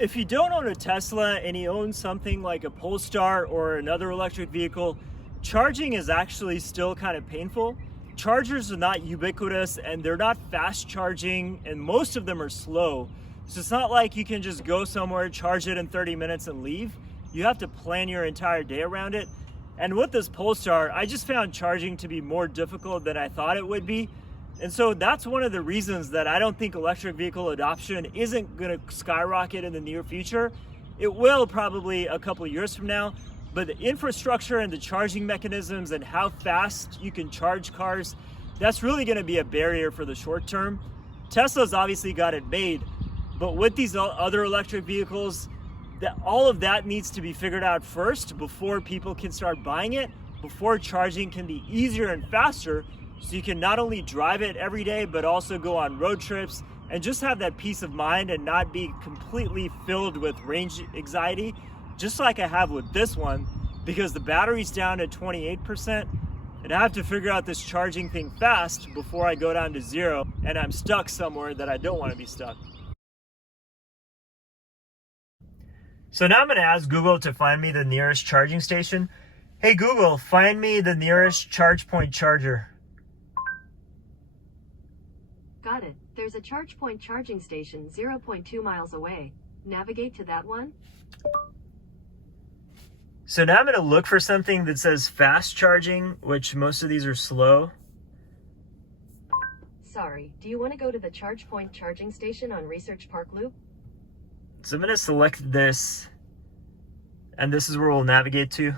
If you don't own a Tesla and you own something like a Polestar or another electric vehicle, charging is actually still kind of painful. Chargers are not ubiquitous and they're not fast charging, and most of them are slow. So it's not like you can just go somewhere, charge it in 30 minutes and leave. You have to plan your entire day around it. And with this Polestar, I just found charging to be more difficult than I thought it would be. And so that's one of the reasons that I don't think electric vehicle adoption isn't going to skyrocket in the near future. It will probably a couple of years from now, but the infrastructure and the charging mechanisms and how fast you can charge cars, that's really going to be a barrier for the short term. Tesla's obviously got it made, but with these other electric vehicles, all of that needs to be figured out first before people can start buying it, before charging can be easier and faster. So you can not only drive it every day, but also go on road trips and just have that peace of mind and not be completely filled with range anxiety, just like I have with this one, because the battery's down to 28%, and I have to figure out this charging thing fast before I go down to 0, and I'm stuck somewhere that I don't want to be stuck. So now I'm going to ask Google to find me the nearest charging station. Hey Google, find me the nearest ChargePoint charger. Got it. There's a ChargePoint charging station 0.2 miles away. Navigate to that one. So now I'm going to look for something that says fast charging, which most of these are slow. Sorry, do you want to go to the ChargePoint charging station on Research Park Loop? So I'm going to select this, and this is where we'll navigate to.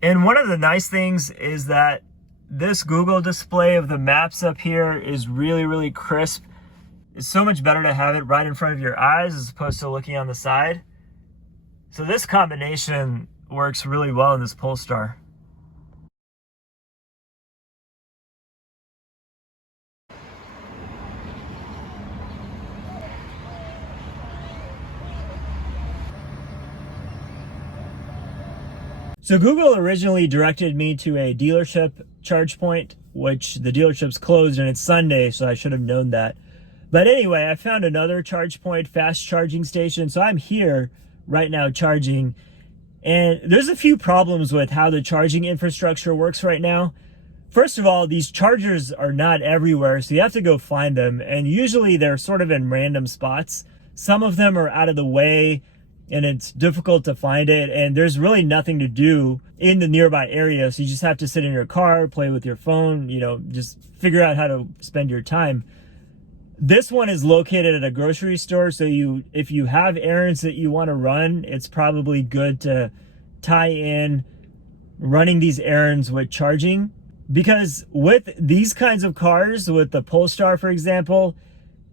And one of the nice things is that this Google display of the maps up here is really crisp. It's so much better to have it right in front of your eyes as opposed to looking on the side. So this combination works really well in this Polestar. So Google originally directed me to a dealership charge point, which the dealership's closed and it's Sunday, so I should have known that. But anyway, I found another charge point, fast charging station. So I'm here right now charging, and there's a few problems with how the charging infrastructure works right now. First of all, these chargers are not everywhere, so you have to go find them, and usually they're sort of in random spots. Some of them are out of the way, and it's difficult to find it, and there's really nothing to do in the nearby area, so you just have to sit in your car, play with your phone, just figure out how to spend your time. This one is located at a grocery store, so if you have errands that you want to run, it's probably good to tie in running these errands with charging, because with these kinds of cars, with the Polestar, for example,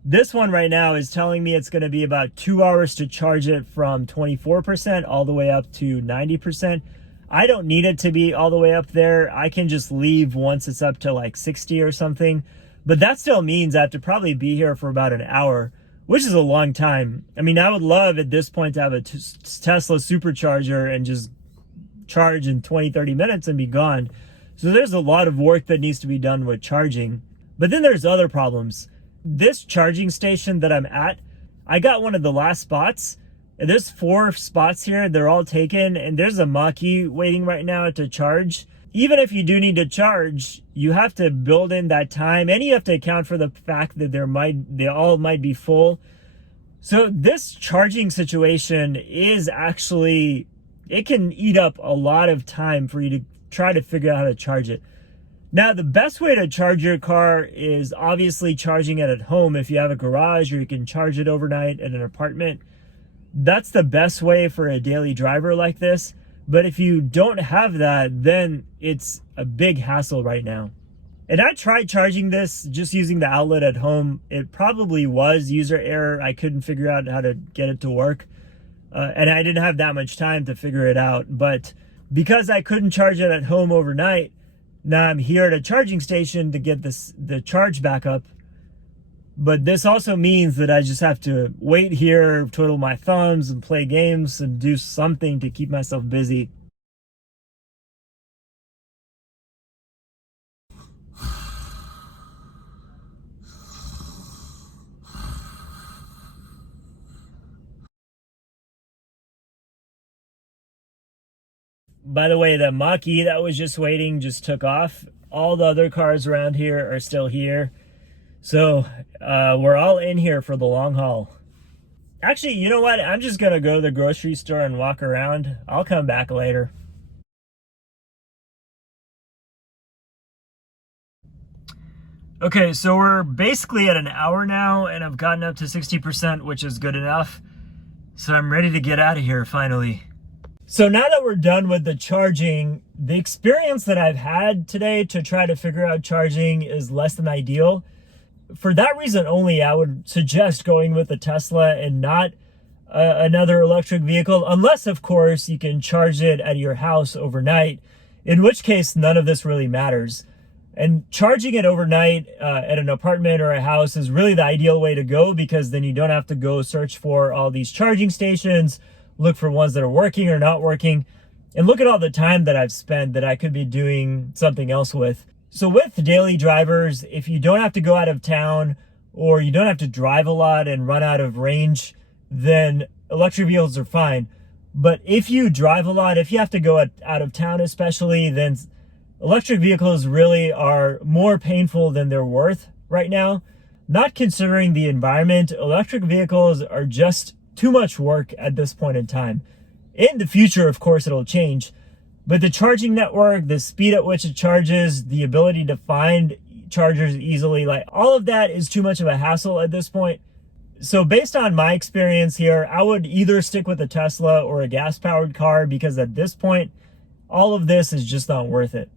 this one right now is telling me it's going to be about 2 hours to charge it from 24% all the way up to 90%. I don't need it to be all the way up there. I can just leave once it's up to like 60 or something. But that still means I have to probably be here for about an hour, which is a long time. I mean, I would love at this point to have a Tesla supercharger and just charge in 20-30 minutes and be gone. So there's a lot of work that needs to be done with charging. But then there's other problems. This charging station that I'm at, I got one of the last spots, and there's 4 spots here. They're all taken, and there's a Mach-E waiting right now to charge. Even if you do need to charge, you have to build in that time, and you have to account for the fact that they all might be full. So this charging situation is actually, it can eat up a lot of time for you to try to figure out how to charge it. Now, the best way to charge your car is obviously charging it at home if you have a garage, or you can charge it overnight at an apartment. That's the best way for a daily driver like this. But if you don't have that, then it's a big hassle right now. And I tried charging this just using the outlet at home. It probably was user error. I couldn't figure out how to get it to work. And I didn't have that much time to figure it out. But because I couldn't charge it at home overnight, now I'm here at a charging station to get the charge back up. But this also means that I just have to wait here, twiddle my thumbs and play games and do something to keep myself busy. By the way, the Mach-E that was just waiting just took off. All the other cars around here are still here. So we're all in here for the long haul. Actually, you know what? I'm just going to go to the grocery store and walk around. I'll come back later. Okay, so we're basically at an hour now, and I've gotten up to 60%, which is good enough. So I'm ready to get out of here finally. So now that we're done with the charging, the experience that I've had today to try to figure out charging is less than ideal. For that reason only, I would suggest going with the Tesla and not another electric vehicle, unless, of course, you can charge it at your house overnight, in which case none of this really matters. And charging it overnight at an apartment or a house is really the ideal way to go, because then you don't have to go search for all these charging stations, look for ones that are working or not working, and look at all the time that I've spent that I could be doing something else with. So with daily drivers, if you don't have to go out of town or you don't have to drive a lot and run out of range, then electric vehicles are fine. But if you drive a lot, if you have to go out of town especially, then electric vehicles really are more painful than they're worth right now. Not considering the environment, electric vehicles are just too much work at this point in time. In the future, of course, it'll change. But the charging network, the speed at which it charges, the ability to find chargers easily, like all of that is too much of a hassle at this point. So based on my experience here, I would either stick with a Tesla or a gas-powered car, because at this point, all of this is just not worth it.